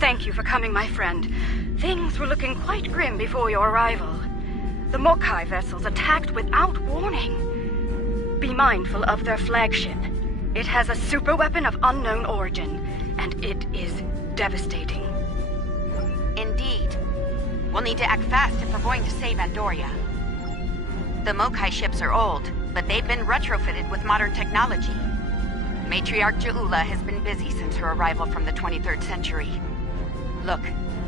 Thank you for coming, my friend. Things were looking quite grim before your arrival. The Mokai vessels attacked without warning. Be mindful of their flagship. It has a superweapon of unknown origin, and it is devastating. Indeed. We'll need to act fast if we're going to save Andoria. The Mokai ships are old, but they've been retrofitted with modern technology. Matriarch Ja'ula has been busy since her arrival from the 23rd century. Look,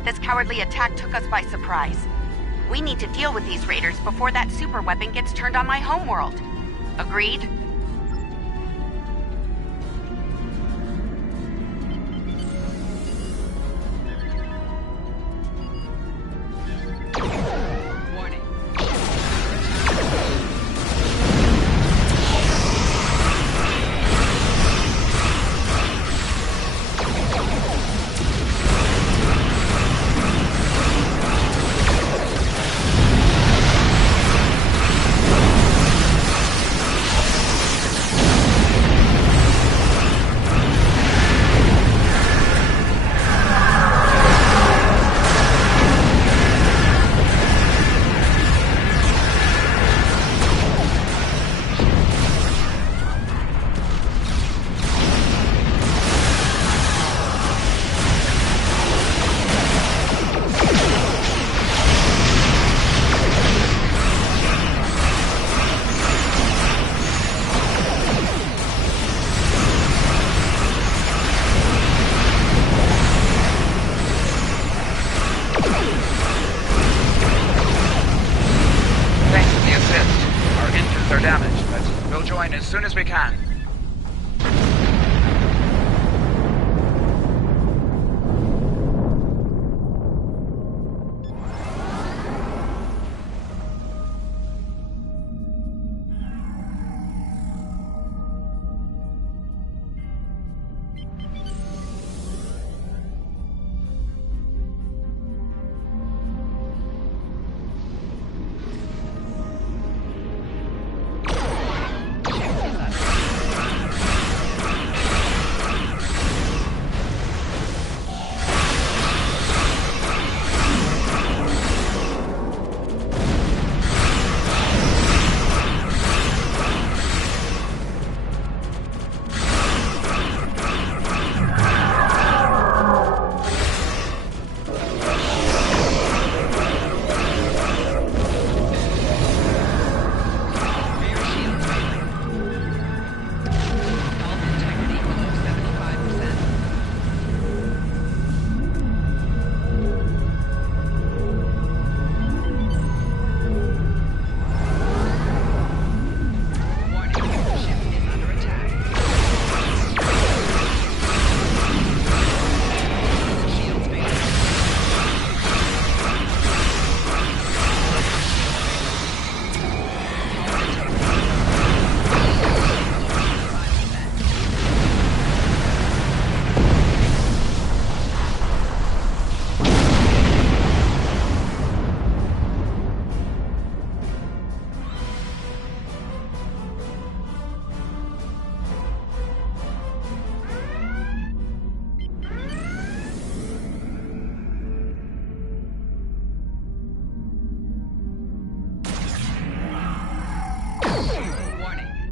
this cowardly attack took us by surprise. We need to deal with these raiders before that superweapon gets turned on my homeworld. Agreed? As soon as we can.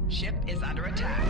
Ship is under attack.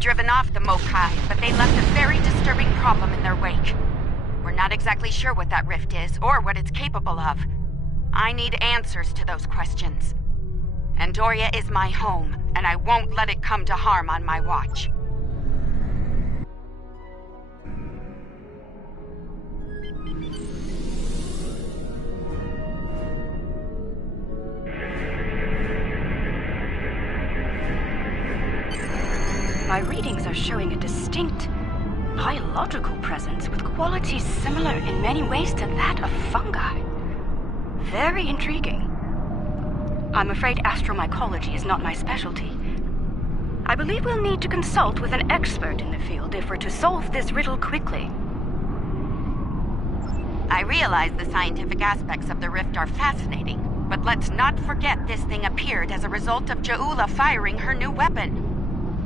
driven off the Mokai, but they left a very disturbing problem in their wake. We're not exactly sure what that rift is, or what it's capable of. I need answers to those questions. Andoria is my home, and I won't let it come to harm on my watch. My readings are showing a distinct biological presence with qualities similar in many ways to that of fungi. Very intriguing. I'm afraid astromycology is not my specialty. I believe we'll need to consult with an expert in the field if we're to solve this riddle quickly. I realize the scientific aspects of the rift are fascinating, but let's not forget this thing appeared as a result of Ja'ula firing her new weapon.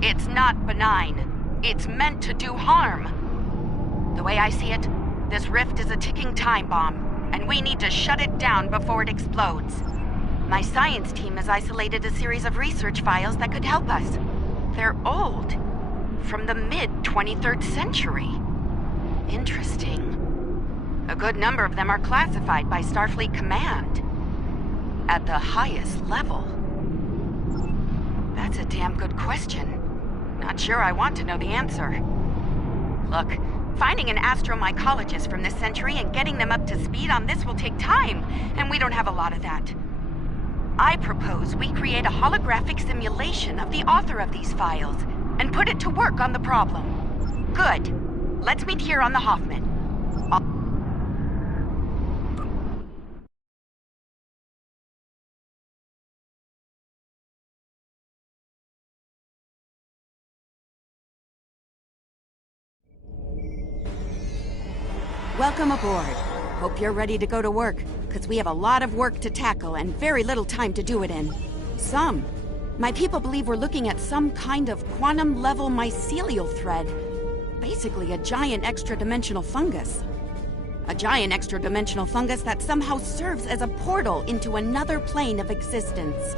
It's not benign. It's meant to do harm. The way I see it, this rift is a ticking time bomb, and we need to shut it down before it explodes. My science team has isolated a series of research files that could help us. They're old, from the mid-23rd century. Interesting. A good number of them are classified by Starfleet Command at the highest level. That's a damn good question. Not sure I want to know the answer. Look, finding an astromycologist from this century and getting them up to speed on this will take time, and we don't have a lot of that. I propose we create a holographic simulation of the author of these files and put it to work on the problem. Good. Let's meet here on the Hoffman. Welcome aboard. Hope you're ready to go to work, because we have a lot of work to tackle and very little time to do it in. My people believe we're looking at some kind of quantum-level mycelial thread. Basically a giant extra-dimensional fungus. A giant extra-dimensional fungus that somehow serves as a portal into another plane of existence.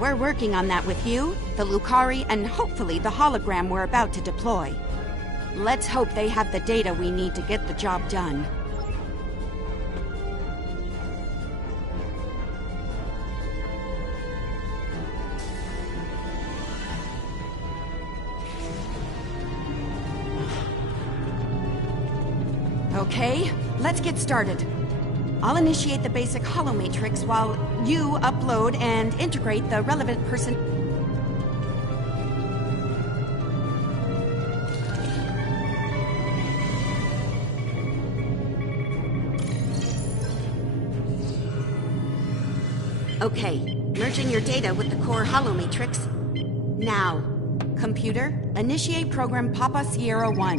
We're working on that with you, the Lukari, and hopefully the hologram we're about to deploy. Let's hope they have the data we need to get the job done. Okay, let's get started. I'll initiate the basic holomatrix while you upload and integrate the relevant person. Okay, merging your data with the core holomatrix. Now, computer, initiate program Papa Sierra 1.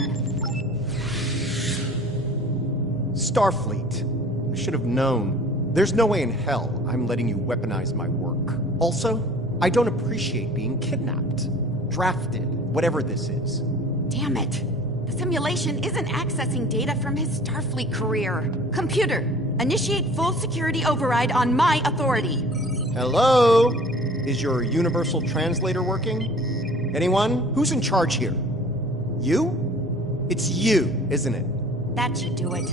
Starfleet. I should have known. There's no way in hell I'm letting you weaponize my work. Also, I don't appreciate being kidnapped, drafted, whatever this is. Damn it. The simulation isn't accessing data from his Starfleet career. Computer, initiate full security override on my authority. Hello? Is your universal translator working? Anyone? Who's in charge here? You? It's you, isn't it? That should do it.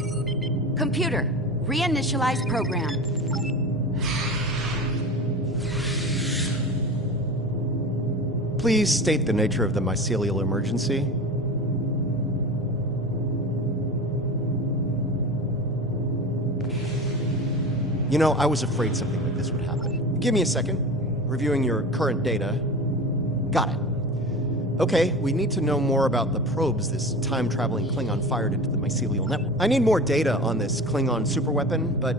Computer, reinitialize program. Please state the nature of the mycelial emergency. You know, I was afraid something like this would happen. Give me a second. Reviewing your current data. Got it. Okay, we need to know more about the probes this time-traveling Klingon fired into the mycelial network. I need more data on this Klingon superweapon, but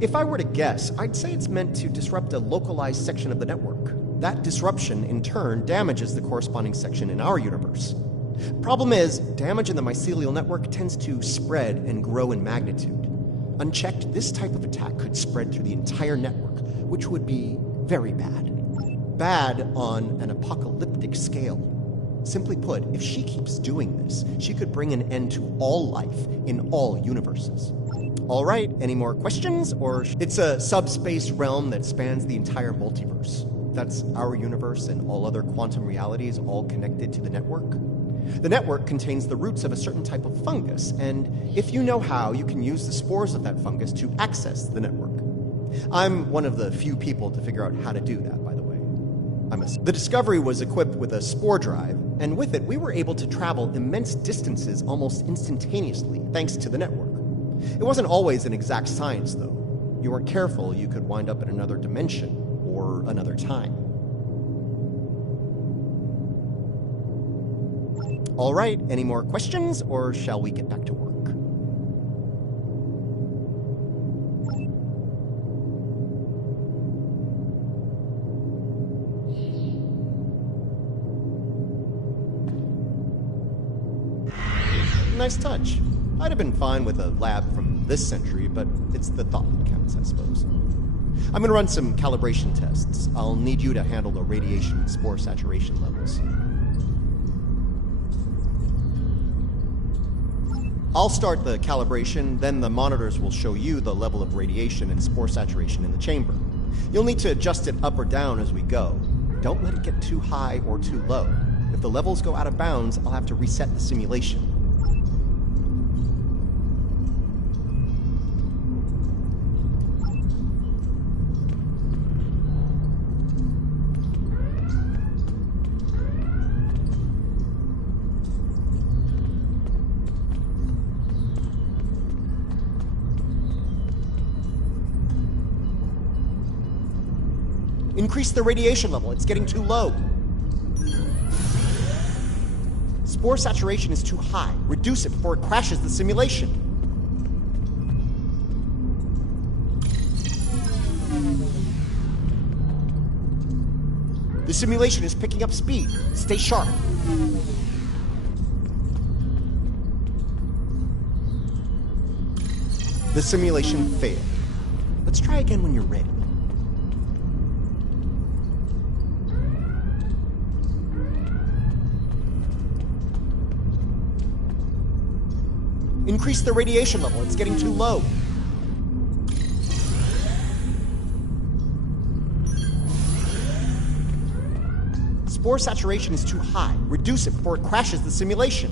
if I were to guess, I'd say it's meant to disrupt a localized section of the network. That disruption, in turn, damages the corresponding section in our universe. Problem is, damage in the mycelial network tends to spread and grow in magnitude. Unchecked, this type of attack could spread through the entire network, which would be very bad. Bad on an apocalyptic scale. Simply put, if she keeps doing this, she could bring an end to all life in all universes. All right, any more questions? Or it's a subspace realm that spans the entire multiverse. That's our universe and all other quantum realities all connected to the network. The network contains the roots of a certain type of fungus, and if you know how, you can use the spores of that fungus to access the network. I'm one of the few people to figure out how to do that, by the way. The Discovery was equipped with a spore drive, and with it, we were able to travel immense distances almost instantaneously, thanks to the network. It wasn't always an exact science, though. You weren't careful, you could wind up in another dimension or another time. All right, any more questions, or shall we get back to work? Nice touch. I'd have been fine with a lab from this century, but it's the thought that counts, I suppose. I'm gonna run some calibration tests. I'll need you to handle the radiation and spore saturation levels. I'll start the calibration, then the monitors will show you the level of radiation and spore saturation in the chamber. You'll need to adjust it up or down as we go. Don't let it get too high or too low. If the levels go out of bounds, I'll have to reset the simulation. Increase the radiation level, it's getting too low. Spore saturation is too high. Reduce it before it crashes the simulation. The simulation is picking up speed. Stay sharp. The simulation failed. Let's try again when you're ready. Increase the radiation level, it's getting too low. Spore saturation is too high. Reduce it before it crashes the simulation.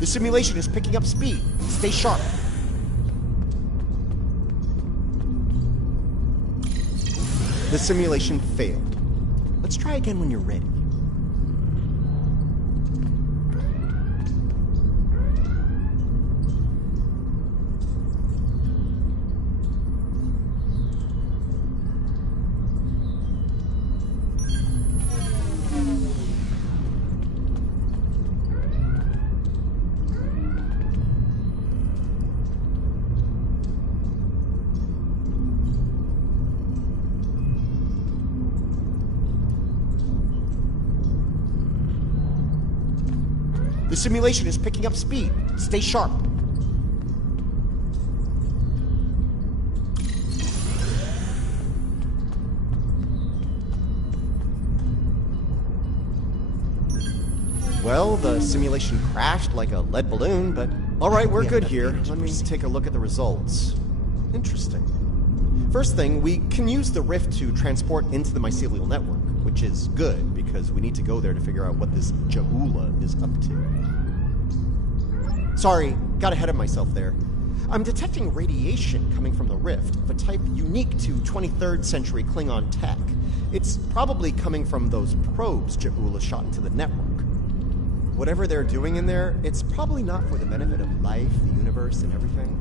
The simulation is picking up speed. Stay sharp. The simulation failed. Let's try again when you're ready. The simulation is picking up speed. Stay sharp. Well, the simulation crashed like a lead balloon, but... All right, we're good here. Let me take a look at the results. Interesting. First thing, we can use the rift to transport into the mycelial network, which is good, because we need to go there to figure out what this Ja'ula is up to. Sorry, got ahead of myself there. I'm detecting radiation coming from the rift, of a type unique to 23rd century Klingon tech. It's probably coming from those probes Ja'ula shot into the network. Whatever they're doing in there, it's probably not for the benefit of life, the universe, and everything.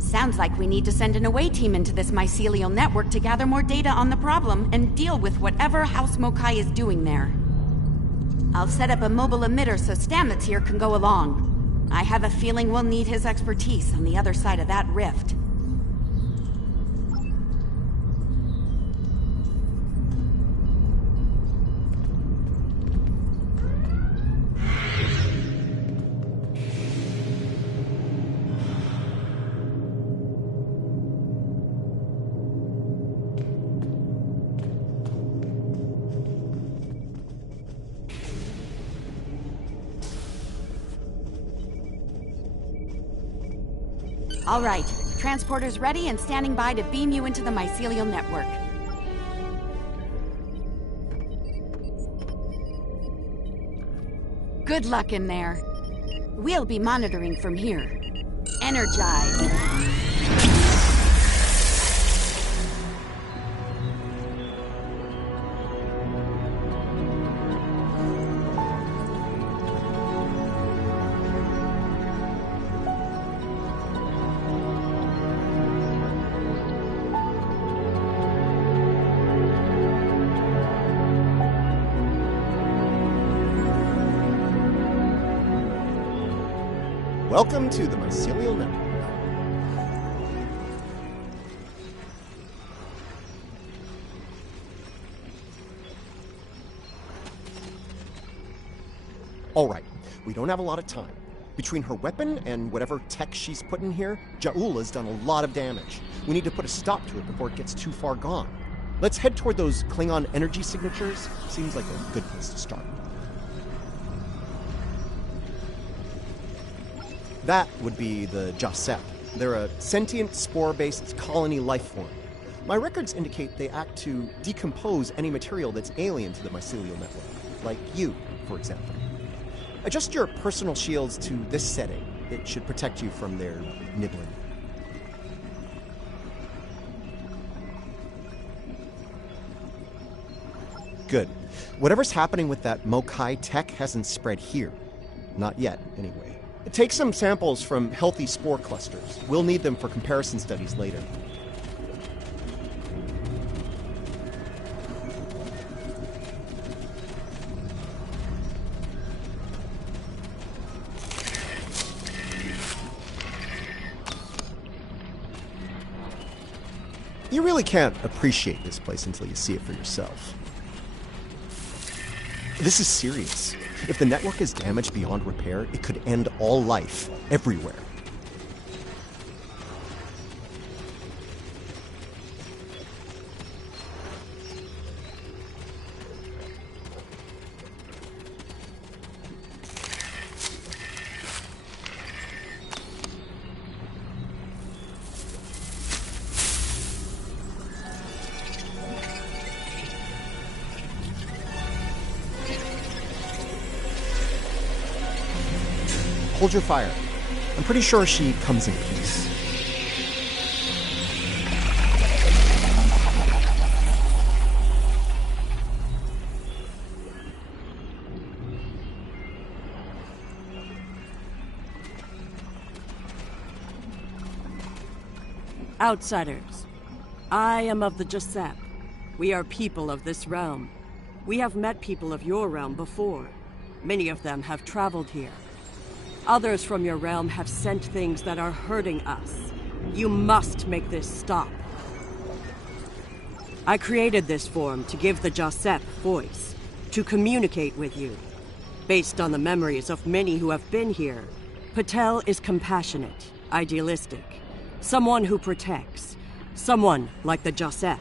Sounds like we need to send an away team into this mycelial network to gather more data on the problem and deal with whatever House Mokai is doing there. I'll set up a mobile emitter so Stamets here can go along. I have a feeling we'll need his expertise on the other side of that rift. All right. Transporter's ready and standing by to beam you into the mycelial network. Good luck in there. We'll be monitoring from here. Energize. Welcome to the Mycelial Network. Alright, we don't have a lot of time. Between her weapon and whatever tech she's put in here, Ja'ula's done a lot of damage. We need to put a stop to it before it gets too far gone. Let's head toward those Klingon energy signatures. Seems like a good place to start. That would be the Jasep. They're a sentient, spore-based colony life form. My records indicate they act to decompose any material that's alien to the mycelial network, like you, for example. Adjust your personal shields to this setting. It should protect you from their nibbling. Good. Whatever's happening with that Mokai tech hasn't spread here. Not yet, anyway. Take some samples from healthy spore clusters. We'll need them for comparison studies later. You really can't appreciate this place until you see it for yourself. This is serious. If the network is damaged beyond repair, it could end all life, everywhere. Hold your fire. I'm pretty sure she comes in peace. Outsiders, I am of the Jasep. We are people of this realm. We have met people of your realm before. Many of them have traveled here. Others from your realm have sent things that are hurting us. You must make this stop. I created this form to give the Jasep voice, to communicate with you. Based on the memories of many who have been here, Patel is compassionate, idealistic, someone who protects, someone like the Jasep.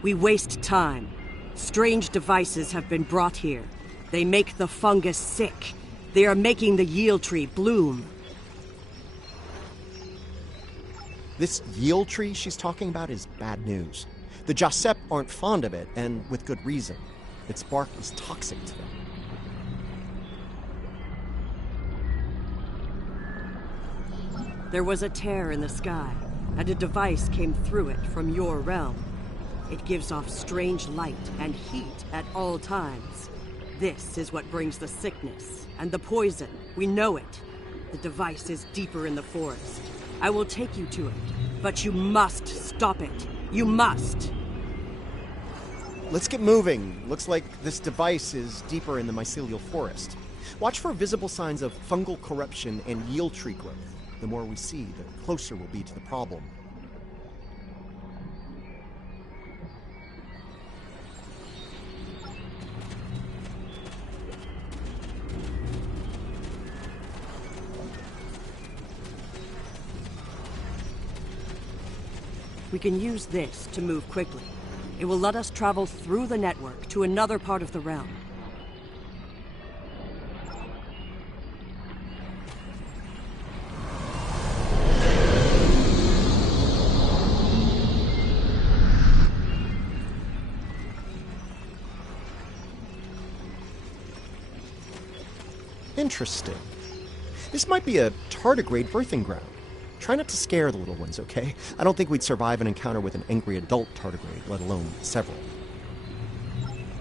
We waste time. Strange devices have been brought here. They make the fungus sick. They are making the yield tree bloom. This yield tree she's talking about is bad news. The Jasep aren't fond of it, and with good reason. Its bark is toxic to them. There was a tear in the sky, and a device came through it from your realm. It gives off strange light and heat at all times. This is what brings the sickness and the poison. We know it. The device is deeper in the forest. I will take you to it, but you must stop it. You must! Let's get moving. Looks like this device is deeper in the mycelial forest. Watch for visible signs of fungal corruption and yield tree growth. The more we see, the closer we'll be to the problem. We can use this to move quickly. It will let us travel through the network to another part of the realm. Interesting. This might be a tardigrade birthing ground. Try not to scare the little ones, okay? I don't think we'd survive an encounter with an angry adult tardigrade, let alone several.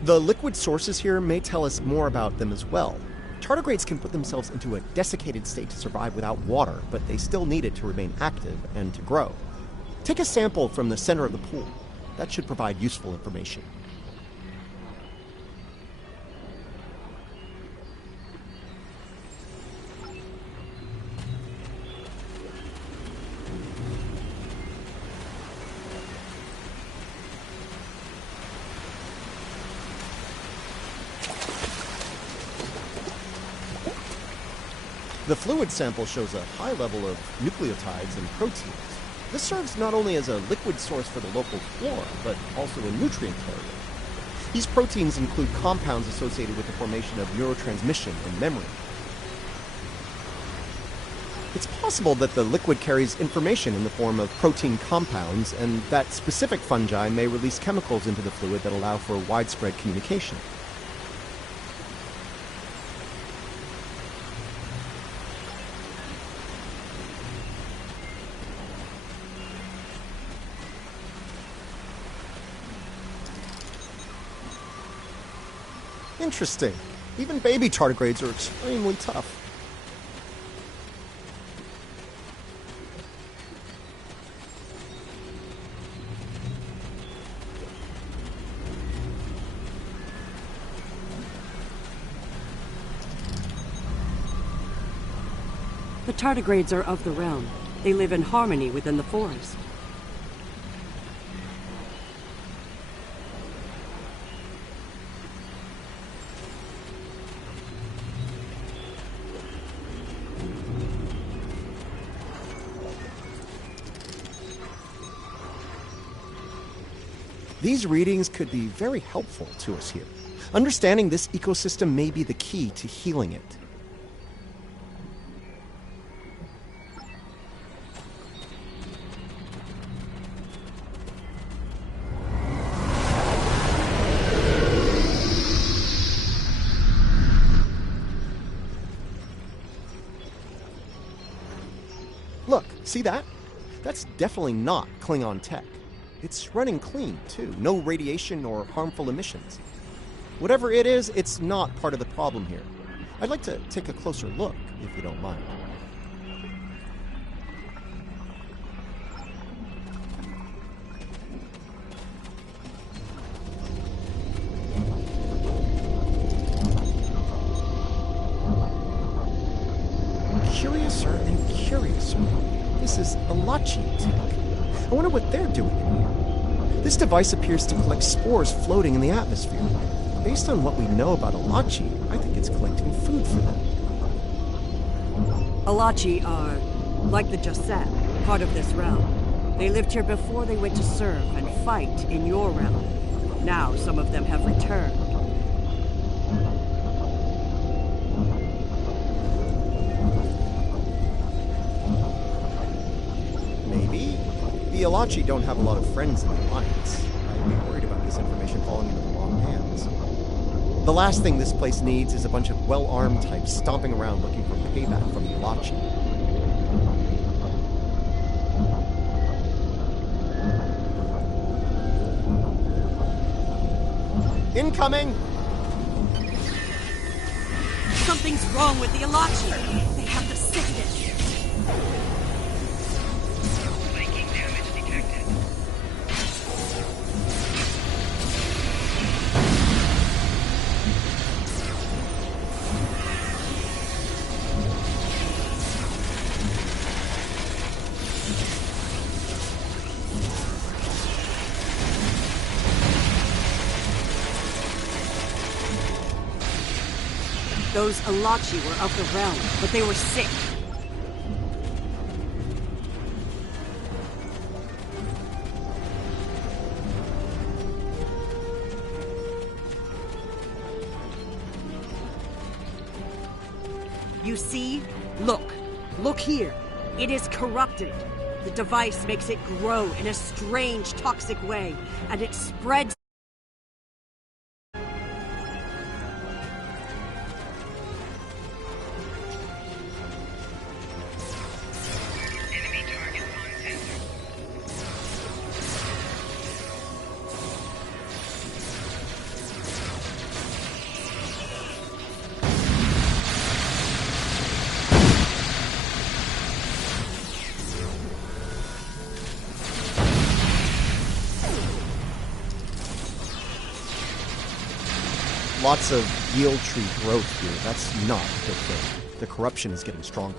The liquid sources here may tell us more about them as well. Tardigrades can put themselves into a desiccated state to survive without water, but they still need it to remain active and to grow. Take a sample from the center of the pool. That should provide useful information. The fluid sample shows a high level of nucleotides and proteins. This serves not only as a liquid source for the local flora, but also a nutrient carrier. These proteins include compounds associated with the formation of neurotransmission and memory. It's possible that the liquid carries information in the form of protein compounds, and that specific fungi may release chemicals into the fluid that allow for widespread communication. Interesting. Even baby tardigrades are extremely tough. The tardigrades are of the realm. They live in harmony within the forest. These readings could be very helpful to us here. Understanding this ecosystem may be the key to healing it. Look, see that? That's definitely not Klingon tech. It's running clean, too. No radiation or harmful emissions. Whatever it is, it's not part of the problem here. I'd like to take a closer look, if you don't mind. Curiouser and curiouser. This is Alachi tech. I wonder what they're doing in here. This device appears to collect spores floating in the atmosphere. Based on what we know about Alachi, I think it's collecting food for them. Alachi are, like the Jasad, part of this realm. They lived here before they went to serve and fight in your realm. Now some of them have returned. Maybe. The Alachi don't have a lot of friends in the Alliance. I'd be worried about this information falling into the wrong hands. The last thing this place needs is a bunch of well-armed types stomping around looking for payback from the Alachi. Incoming! Something's wrong with the Alachi. They have the sickness. Flanking damage detected. Those Alachi were of the realm, but they were sick. You see? Look. Look here. It is corrupted. The device makes it grow in a strange, toxic way, and it spreads. lots of yield tree growth here. That's not a good thing. The corruption is getting stronger.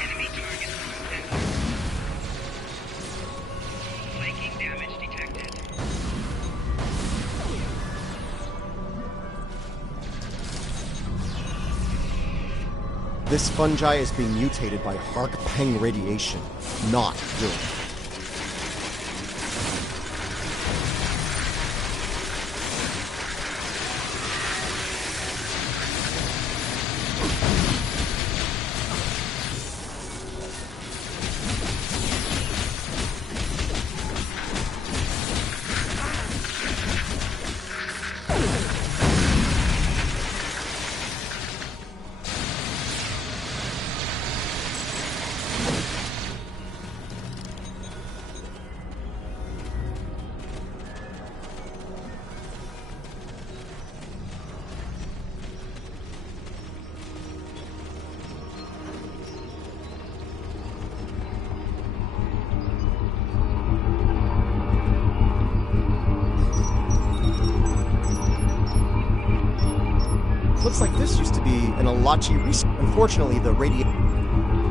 Enemy target detected. Flanking damage detected. This fungi is being mutated by Hark-Peng radiation. Not good. Looks like this used to be an Alachi research. Unfortunately, the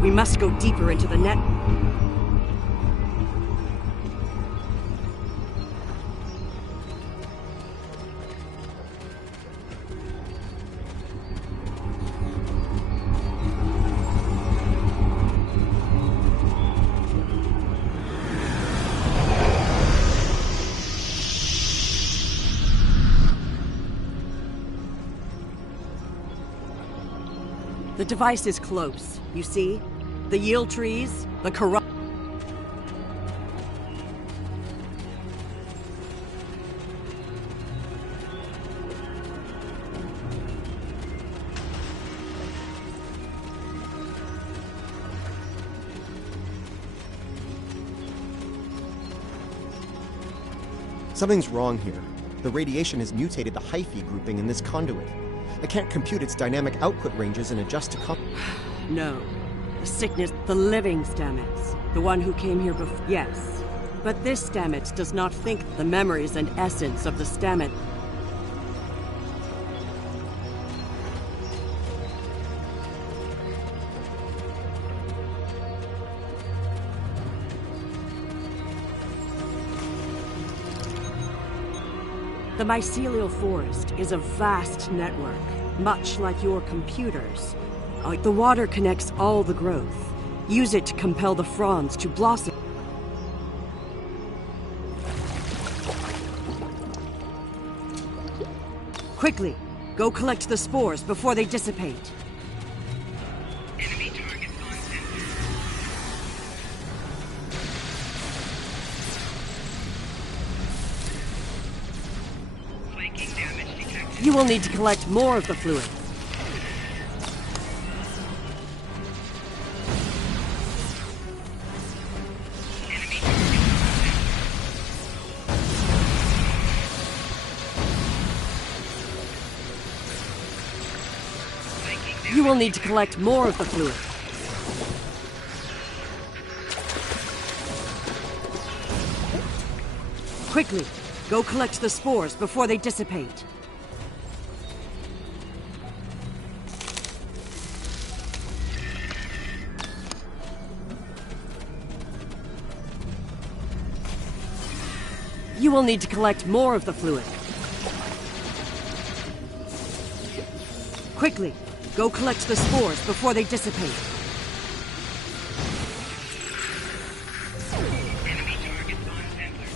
We must go deeper into the net. The device is close, you see? The yield trees, the corrupt... Something's wrong here. The radiation has mutated the hyphae grouping in this conduit. I can't compute its dynamic output ranges and adjust to No. The sickness, the living Stamets. The one who came here before. Yes. But this Stamets does not think the memories and essence of the Stamet. The mycelial forest is a vast network, much like your computers. The water connects all the growth. Use it to compel the fronds to blossom. Quickly, go collect the spores before they dissipate. Enemy target on center. Flanking damage detected. You will need to collect more of the fluid. Enemy target on center. Flanking damage. You will need to collect more of the fluid. Quickly, go collect the spores before they dissipate. You will need to collect more of the fluid. Quickly, go collect the spores before they dissipate. Enemy targets on center.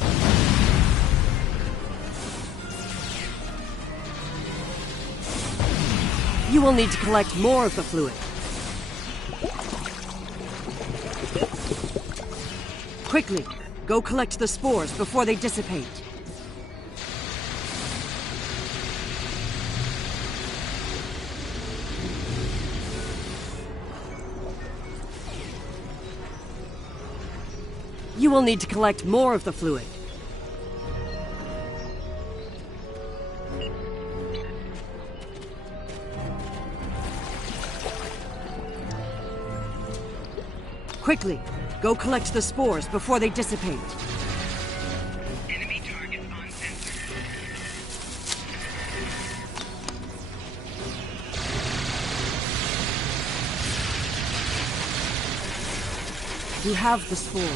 You will need to collect more of the fluid. Quickly, go collect the spores before they dissipate. You will need to collect more of the fluid. Quickly, go collect the spores before they dissipate. Enemy targets on center. You have the spores.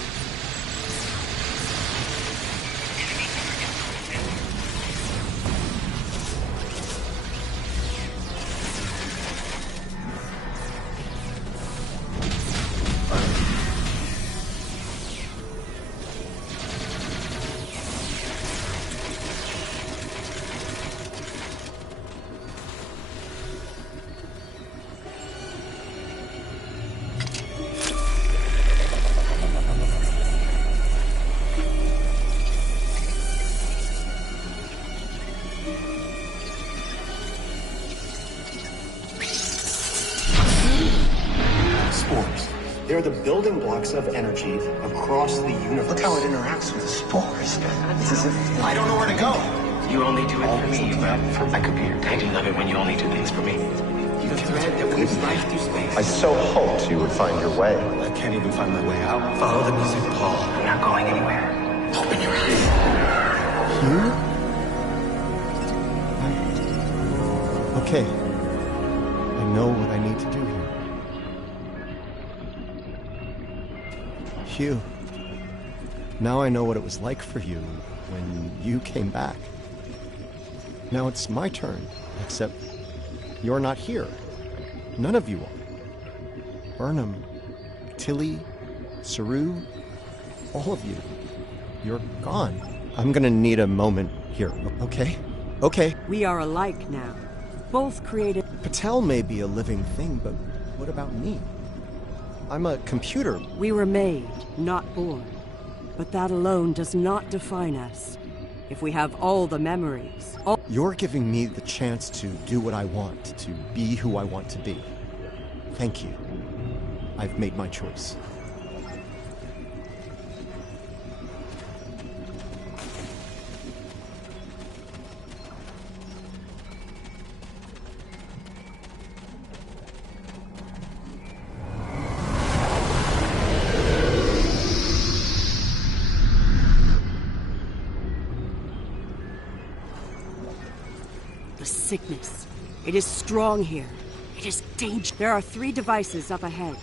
They're the building blocks of energy across the universe. Look how it interacts with the spores. It's as if I don't know where to go. you only do it for me, but I could be your dad. I do love it when you only do things for me. The thread that weaves life through space. I so hoped you would find your way. I can't even find my way out. Follow the music, Paul. I'm not going anywhere. Open your eyes. Hugh? Okay. I know what I need to do here. Hugh. Now I know what it was like for you when you came back. Now it's my turn, except you're not here. None of you are. Burnham, Tilly, Saru, all of you. You're gone. I'm gonna need a moment here, okay? Okay. We are alike now. Both created... Patel may be a living thing, but what about me? I'm a computer. We were made, not born. But that alone does not define us. If we have all the memories, all... You're giving me the chance to do what I want, to be who I want to be. Thank you. I've made my choice. The sickness. It is strong here. It is dangerous. There are 3 devices up ahead.